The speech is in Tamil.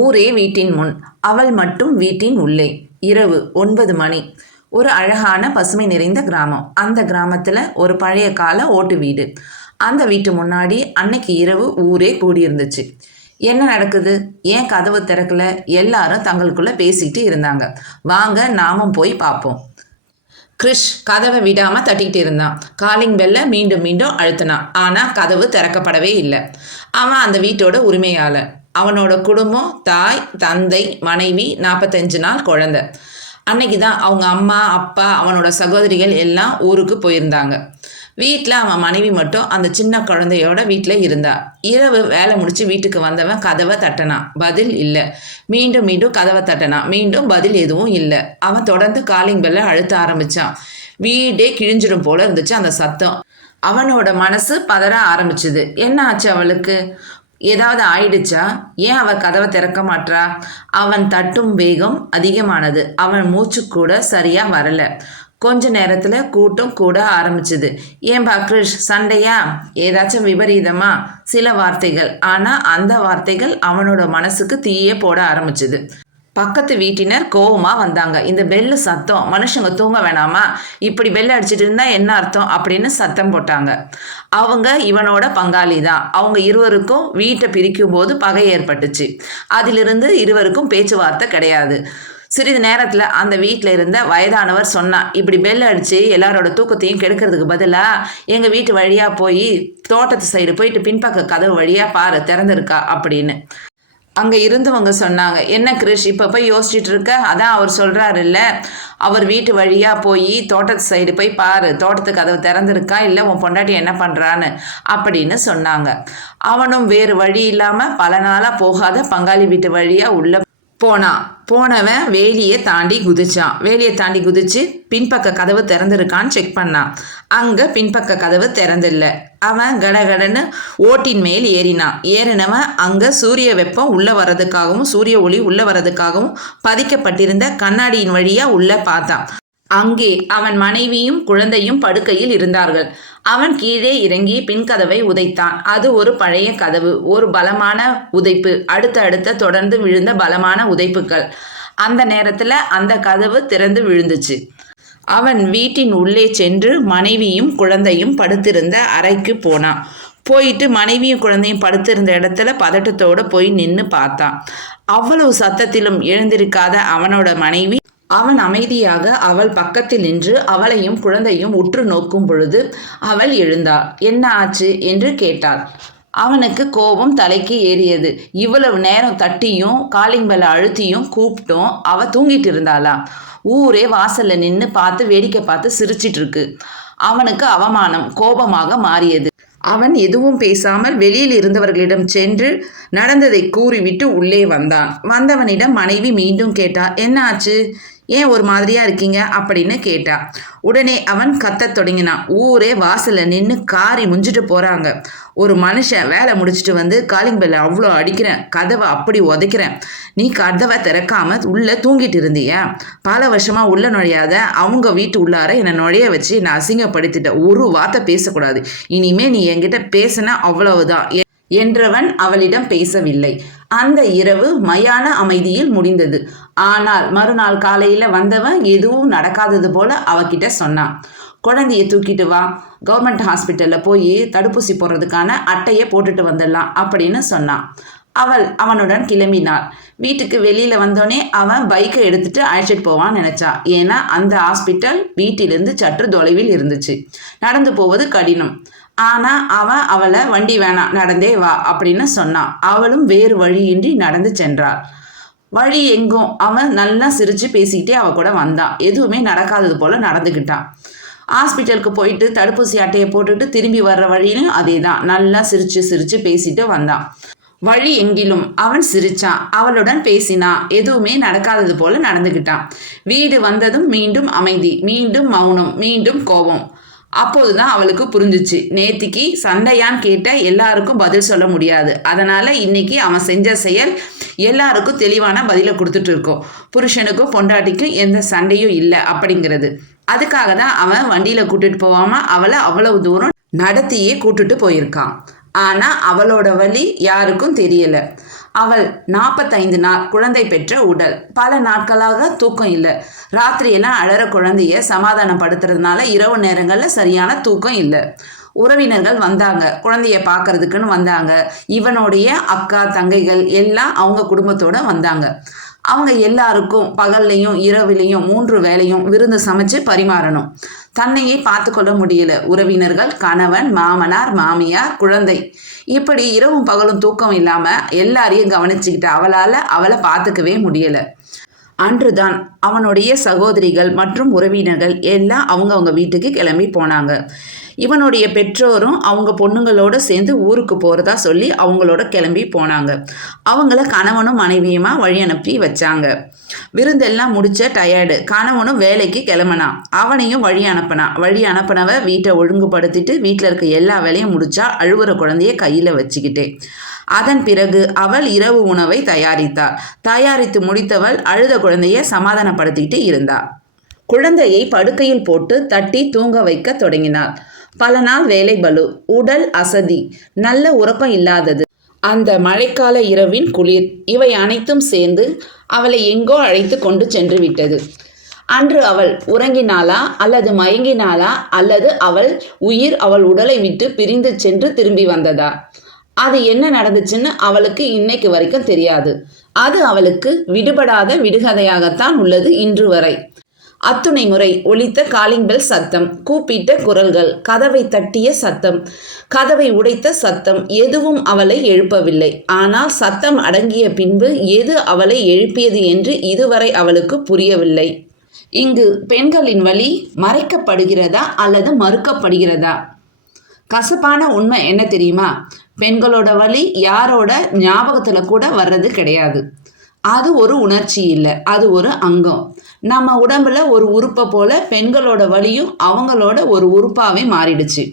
ஊரே வீட்டின் முன், அவள் மட்டும் வீட்டின் உள்ளே. இரவு 9 மணி. ஒரு அழகான பசுமை நிறைந்த கிராமம். அந்த கிராமத்தில் ஒரு பழைய கால ஓட்டு வீடு. அந்த வீட்டு முன்னாடி அன்னைக்கு இரவு ஊரே கூடியிருந்துச்சு. என்ன நடக்குது, ஏன் கதவு திறக்கல, எல்லாரும் தங்களுக்குள்ள பேசிக்கிட்டு இருந்தாங்க. வாங்க நாமும் போய் பார்ப்போம். கிறிஷ் கதவை விடாம தட்டிக்கிட்டு இருந்தான். காலிங் பெல்ல மீண்டும் மீண்டும் அழுத்தினான். ஆனா கதவு திறக்கப்படவே இல்லை. அவன் அந்த வீட்டோட உரிமையாளர். அவனோட குடும்பம், தாய், தந்தை, மனைவி, 45 நாள் குழந்தை. அன்னைக்கு தான் அவங்க அம்மா, அப்பா, அவனோட சகோதரிகள் எல்லாம் ஊருக்கு போயிருந்தாங்க. வீட்டில் அவன் மனைவி மட்டும் அந்த சின்ன குழந்தையோட வீட்டில் இருந்தா. இரவு வேலை முடிச்சு வீட்டுக்கு வந்தவன் கதவை தட்டினான். பதில் இல்லை. மீண்டும் மீண்டும் கதவை தட்டினான். மீண்டும் பதில் எதுவும் இல்லை. அவன் தொடர்ந்து காலிங் பெல்ல அழுத்த ஆரம்பிச்சான். வீடே கிழிஞ்சிடும் போல இருந்துச்சு அந்த சத்தம். அவனோட மனசு பதற ஆரம்பிச்சுது. என்ன ஆச்சு அவளுக்கு? ஏதாவது ஆயிடுச்சா? ஏன் அவள் கதவை திறக்க மாட்றா? அவன் தட்டும் வேகம் அதிகமானது. அவன் மூச்சு கூட சரியா வரல. கொஞ்ச நேரத்துல கூட்டம் கூட ஆரம்பிச்சுது. ஏன்பா கிறிஷ், சண்டையா? ஏதாச்சும் விபரீதமா? சில வார்த்தைகள். ஆனா அந்த வார்த்தைகள் அவனோட மனசுக்கு தீயே போட ஆரம்பிச்சுது. பக்கத்து வீட்டினர் கோவமா வந்தாங்க. இந்த பெல்லு சத்தம், மனுஷங்க தூங்க வேணாமா? இப்படி பெல் அடிச்சிட்டு இருந்தா என்ன அர்த்தம் அப்படின்னு சத்தம் போட்டாங்க. அவங்க இவனோட பங்காளி தான். அவங்க இருவருக்கும் வீட்டை பிரிக்கும் போது பகை ஏற்பட்டுச்சு. அதிலிருந்து இருவருக்கும் பேச்சுவார்த்தை கிடையாது. சிறிது நேரத்தில் அந்த வீட்டில் இருந்த வயதானவர் சொன்னா, இப்படி பெல் அடித்து எல்லாரோட தூக்கத்தையும் கெடுக்கிறதுக்கு பதிலாக எங்கள் வீட்டு வழியாக போய் தோட்டத்து சைடு போயிட்டு பின்பக்க கதவு வழியாக பாரு, திறந்துருக்கா அப்படின்னு. அங்கே இருந்தவங்க சொன்னாங்க, என்ன கிறிஷ் இப்போ போய் யோசிச்சுட்டு இருக்க? அதான் அவர் சொல்கிறாருல்ல, அவர் வீட்டு வழியாக போய் தோட்டத்து சைடு போய் பாரு, தோட்டத்து கதவு திறந்துருக்கா, இல்லை உன் பொண்டாட்டி என்ன பண்ணுறான்னு அப்படின்னு சொன்னாங்க. அவனும் வேறு வழி இல்லாமல் பல நாளாக போகாத பங்காளி வீட்டு வழியாக உள்ள போனவன் வேலியை தாண்டி குதிச்சான். வேலியை தாண்டி குதிச்சு பின்பக்க கதவு திறந்துருக்கான்னு செக் பண்ணான். அங்கே பின்பக்க கதவு திறந்தில்லை. அவன் கடகடன்னு ஓட்டின் மேல் ஏறினவன் அங்கே சூரிய வெப்பம் உள்ளே வர்றதுக்காகவும் சூரிய ஒளி உள்ளே வர்றதுக்காகவும் பதிக்கப்பட்டிருந்த கண்ணாடியின் வழியாக உள்ளே பார்த்தான். அங்கே அவன் மனைவியும் குழந்தையும் படுக்கையில் இருந்தார்கள். அவன் கீழே இறங்கி பின்கதவை உதைத்தான். அது ஒரு பழைய கதவு. ஒரு பலமான உதைப்பு, அடுத்த தொடர்ந்து விழுந்த பலமான உதைப்புகள். அந்த நேரத்தில் அந்த கதவு திறந்து விழுந்துச்சு. அவன் வீட்டின் உள்ளே சென்று மனைவியும் குழந்தையும் படுத்திருந்த அறைக்கு போனான். போயிட்டு மனைவியும் குழந்தையும் படுத்திருந்த இடத்துல பதட்டத்தோடு போய் நின்று பார்த்தான். அவ்வளவு சத்தத்திலும் எழுந்திருக்காத அவனோட மனைவி அவன் அமைதியாக அவள் பக்கத்தில் நின்று அவளையும் குழந்தையும் உற்று நோக்கும் பொழுது அவள் எழுந்தாள். என்ன ஆச்சு என்று கேட்டாள். அவனுக்கு கோபம் தலைக்கு ஏறியது. இவ்வளவு நேரம் தட்டியும் காலிங் பெல்ல அழுத்தியும் கூப்பிட்டும் அவ தூங்கிட்டு இருந்தாளா? ஊரே வாசல்ல நின்று பார்த்து வேடிக்கை பார்த்து சிரிச்சிட்டு இருக்கு. அவனுக்கு அவமானம் கோபமாக மாறியது. அவன் எதுவும் பேசாமல் வெளியில் இருந்தவர்களிடம் சென்று நடந்ததை கூறிவிட்டு உள்ளே வந்தான். வந்தவனிடம் மனைவி மீண்டும் கேட்டா, என்ன ஆச்சு, ஏன் ஒரு மாதிரியா இருக்கீங்க அப்படின்னு கேட்டா. உடனே அவன் கத்தத் தொடங்கினான். ஊரே வாசல்ல நின்று காரி முஞ்சிட்டு போறாங்க. ஒரு மனுஷன் வேலை முடிச்சுட்டு வந்து காலிங் பெல்ல அவ்வளோ அடிக்கிறேன், கதவை அப்படி உதைக்கிறேன், நீ கதவை திறக்காம உள்ள தூங்கிட்டு இருந்தியா? பல வருஷமா உள்ள நுழையாத அவங்க வீட்டு உள்ளார என்னை நுழைய வச்சு என்னை அசிங்கப்படுத்திட்ட. ஒரு வார்த்தை பேசக்கூடாது. இனிமே நீ என்கிட்ட பேசினா அவ்வளவுதான் என்றவன் அவளிடம் பேசவில்லை. அந்த இரவு மயான அமைதியில் முடிந்தது. ஆனால் மறுநாள் காலையில வந்தவன் எதுவும் நடக்காதது போல அவகிட்ட சொன்னான். குழந்தைய தூக்கிட்டு வா, கவர்மெண்ட் ஹாஸ்பிட்டல்ல போய் தடுப்பூசி போடுறதுக்கான அட்டையை போட்டுட்டு வந்துடலாம் அப்படின்னு சொன்னான். அவள் அவனுடன் கிளம்பினாள். வீட்டுக்கு வெளியில வந்தோடனே அவன் பைக்கை எடுத்துட்டு அழைச்சிட்டு போவான்னு நினைச்சா. ஏன்னா அந்த ஹாஸ்பிட்டல் வீட்டிலிருந்து சற்று தொலைவில் இருந்துச்சு. நடந்து போவது கடினம். ஆனா அவன் அவளை வண்டி வேணாம், நடந்தே வா அப்படின்னு சொன்னான். அவளும் வேறு வழியின்றி நடந்து சென்றாள். வழி எங்கும் அவன் நல்லா சிரிச்சு பேசிக்கிட்டே அவ கூட வந்தான். எதுவுமே நடக்காதது போல நடந்துக்கிட்டான். ஹாஸ்பிட்டலுக்கு போயிட்டு தடுப்பூசி அட்டையை போட்டுட்டு திரும்பி வர்ற வழியிலும் அதே தான், நல்லா சிரிச்சு பேசிட்டு வந்தான். வழி எங்கிலும் அவன் சிரிச்சான், அவளுடன் பேசினான். எதுவுமே நடக்காதது போல நடந்துக்கிட்டான். வீடு வந்ததும் மீண்டும் அமைதி, மீண்டும் மௌனம், மீண்டும் கோபம். அப்போதுதான் அவளுக்கு புரிஞ்சிச்சு, நேத்திக்கு சண்டையான்னு கேட்ட எல்லாருக்கும் பதில் சொல்ல முடியாது. அதனால இன்னைக்கு அவன் செஞ்ச செயல் எல்லாருக்கும் தெளிவான பதிலை கொடுத்துட்டு இருக்கோம். புருஷனுக்கும் பொண்டாட்டிக்கும் எந்த சண்டையும் இல்லை அப்படிங்கிறது. அதுக்காக தான் அவன் வண்டியில கூட்டிட்டு போவாம அவளை அவ்வளவு தூரம் நடத்தியே கூட்டிட்டு போயிருக்கான். ஆனா அவளோட வலி யாருக்கும் தெரியல. அவள் 45 நாள் குழந்தை பெற்ற உடல். பல நாட்களாக தூக்கம் இல்லை. ராத்திரியெல்லாம் அழற குழந்தைய சமாதானப்படுத்துறதுனால இரவு நேரங்களில் சரியான தூக்கம் இல்லை. உறவினர்கள் வந்தாங்க, குழந்தைய பார்க்கறதுக்குன்னு வந்தாங்க. இவனுடைய அக்கா தங்கைகள் எல்லாம் அவங்க குடும்பத்தோட வந்தாங்க. அவங்க எல்லாருக்கும் பகல்லையும் இரவிலையும் 3 வேளையும் விருந்து சமைச்சு பரிமாறணும். தன்னையே பார்த்து கொள்ள முடியல. உறவினர்கள், கணவன், மாமனார், மாமியார், குழந்தை, இப்படி இரவும் பகலும் தூக்கம் இல்லாம எல்லாரையும் கவனிச்சுக்கிட்ட அவளை பார்த்துக்கவே முடியல. அன்றுதான் அவனுடைய சகோதரிகள் மற்றும் உறவினர்கள் எல்லாம் அவங்க வீட்டுக்கு கிளம்பி போனாங்க. இவனுடைய பெற்றோரும் அவங்க பொண்ணுங்களோட சேர்ந்து ஊருக்கு போகிறதா சொல்லி அவங்களோட கிளம்பி போனாங்க. அவங்கள கணவனும் மனைவியுமா வழி அனுப்பி வச்சாங்க. விருந்தெல்லாம் முடிச்ச டயர்டு. கணவனும் வேலைக்கு கிளம்பினான். அவனையும் வழி அனுப்பினவ வீட்டை ஒழுங்குபடுத்திட்டு வீட்டில் இருக்க எல்லா வேலையும் முடிச்சா அழுவுற குழந்தைய கையில் வச்சுக்கிட்டே. அதன் பிறகு அவள் இரவு உணவை தயாரித்தாள். தயாரித்து முடித்தவள் அழுத குழந்தைய சமாதானப்படுத்திட்டு இருந்தாள். குழந்தையை படுக்கையில் போட்டு தட்டி தூங்க வைக்க தொடங்கினாள். பல நாள் வேலை பளு, உடல் அசதி, நல்ல உறக்கம் இல்லாதது, அந்த மழைக்கால இரவின் குளிர், இவை அனைத்தும் சேர்ந்து அவளை எங்கோ அழைத்து கொண்டு சென்று விட்டது. அன்று அவள் உறங்கினாளா அல்லது மயங்கினாளா அல்லது அவள் உயிர் அவள் உடலை விட்டு பிரிந்து சென்று திரும்பி வந்ததா? அது என்ன நடந்துச்சுன்னு அவளுக்கு இன்னைக்கு வரைக்கும் தெரியாது. அது அவளுக்கு விடுபடாத விடுகதையாகத்தான் உள்ளது இன்று வரை. அத்துணை முறை ஒலித்த காலிங் பெல் சத்தம், கூப்பிட்ட குரல்கள், கதவை தட்டிய சத்தம், கதவை உடைத்த சத்தம் எதுவும் அவளை எழுப்பவில்லை. ஆனால் சத்தம் அடங்கிய பின்பு எது அவளை எழுப்பியது என்று இதுவரை அவளுக்கு புரியவில்லை. இங்கு பெண்களின் வலி மறைக்கப்படுகிறதா அல்லது மறுக்கப்படுகிறதா? கசப்பான உண்மை என்ன தெரியுமா? பெண்களோட வலி யாரோட ஞாபகத்தில் கூட வர்றது கிடையாது. அது ஒரு உணர்ச்சி இல்லை, அது ஒரு அங்கம். நம்ம உடம்புல ஒரு உறுப்பை போல பெண்களோட வலியும் அவங்களோட ஒரு உறுப்பாகவே மாறிடுச்சு.